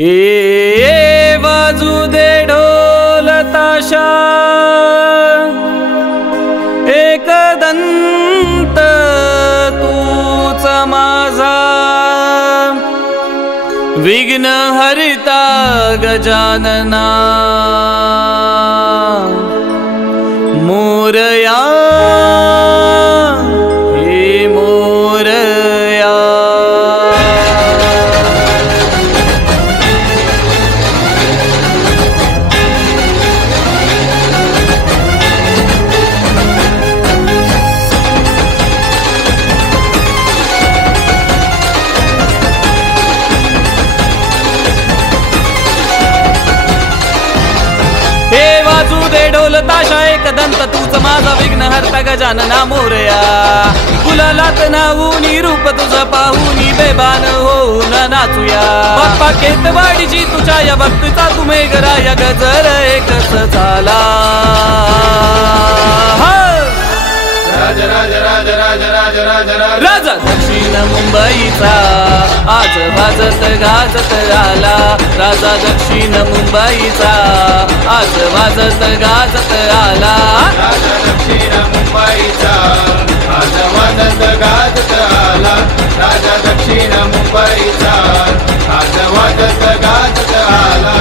हे वाजू दे ढोल ताशा एकदंत तूच माझा विघ्न हरिता गजानना मोरया हे मोरया। वाजू दे ढोल ताशा एकदंत तूच माझा विघ्न हरता गजानना मोरया। गुलालात नावूनी रूप तुझं पाहूनी बेभान होऊन नाचूया। बाप्पा केतवाडीची तुझ्या या भक्तीचा तू मेघराया गजर एकच झाला। राजा राजा राजा राजा राजा राजा राजा दक्षिण मुंबईचा आज वाजत गाजत आला। राजा दक्षिण मुंबईचा आज वाजत गाजत आला। राजा दक्षिण मुंबईचा आज वाजत गाजत आला। राजा दक्षिण मुंबईचा आज वाजत गाजत आला।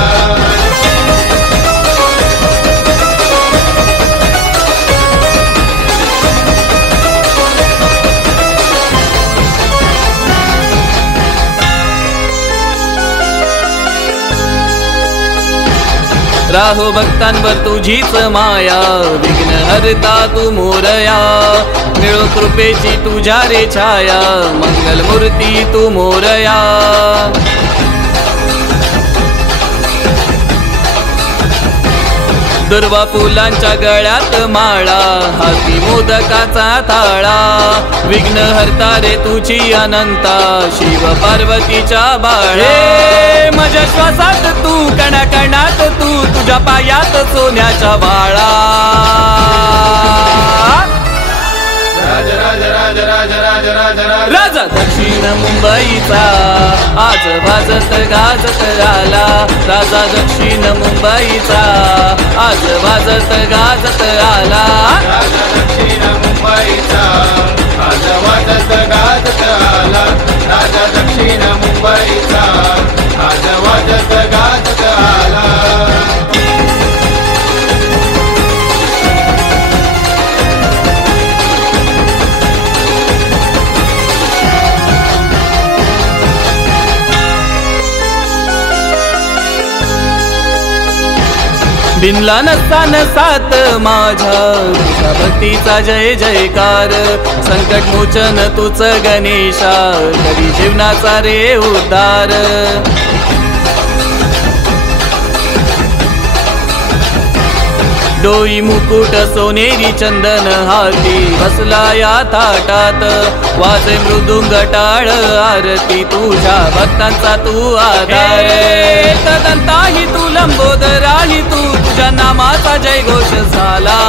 राहो भक्तांवर तुझीच माया विघ्न हरता तू मोरया। मिळो कृपेची तुझ्या रे छाया मंगल मूर्ती तू मोरया। दुर्वा फुलांच्या गळ्यात माळा हाती मोदकाचा थाळा। विघ्न हरता रे तुझी अनंता शिव पार्वतीच्या बाळा। माझ्या श्वासात तू कणाकणात तू तुझ्या पायात सोन्याच्या बाळा। राजा राजा राजा राजा राजा राजा राजा दक्षिण मुंबईचा आज वाजत गाजत आला। राजा दक्षिण मुंबईचा आज वाजत गाजत आला। राजा दक्षिण मुंबईचा आज वाजत गाजत आला। राजा दक्षिण मुंबईचा आज वाजत गाजत आला। बिनला नसतान साथ माझ्या तुझ्या भक्तीचा जय जयकार। संकट मोचन तुच गणेशा करी जीवनाचा रे उद्धार। डोई मुकुट सोनेरी चंदन हाती बसला या थाटात। वाजे मृदुंग टाळ आरती तुझ्या भक्तांचा तू आधार। एकदंताही तू लंबोदराही तू तुझ्या नामाचा जयघोष झाला।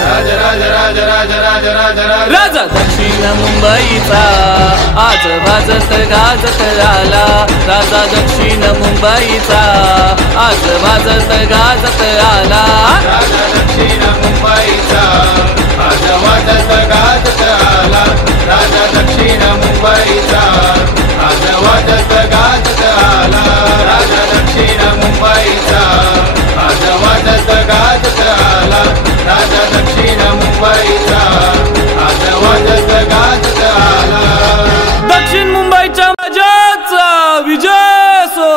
राजा राजा राजा राजा राजा राजा राजा दक्षिण मुंबईचा आज वाजत गाजत आला। राजा दक्षिण मुंबईचा आज वाजत गाजत आला। राजा दक्षिण मुंबईचा आज वाजत गाजत आला। राजा दक्षिण मुंबईचा आज वाजत गाजत आला। राजा दक्षिण मुंबईचा आज वाजत गाजत आला। राजा दक्षिण मुंबईचा आज वाजत गाजत आला। दक्षिण मुंबईच्या माझ्याचा विजय असो।